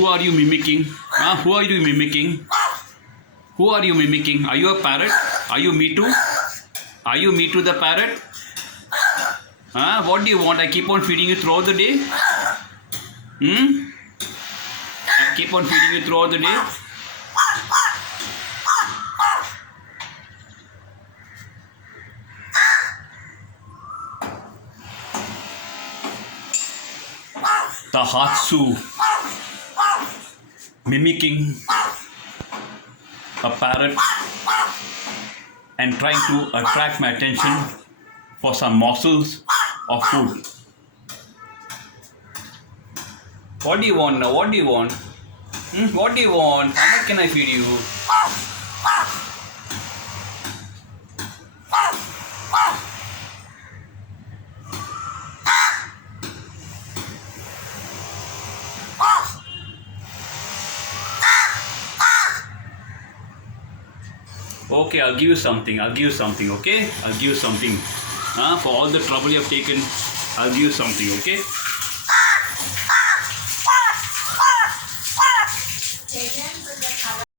Who are you mimicking? Who are you mimicking? Who are you mimicking? Are you a parrot? Are you Mittoo? Are you Mittoo the parrot? What do you want? I keep on feeding you throughout the day? I keep on feeding you throughout the day? Tahatsu mimicking a parrot and trying to attract my attention for some morsels of food. What do you want now? What do you want? What do you want? How much can I feed you? Okay, I'll give you something. Okay? I'll give you something. For all the trouble you have taken, I'll give you something, okay?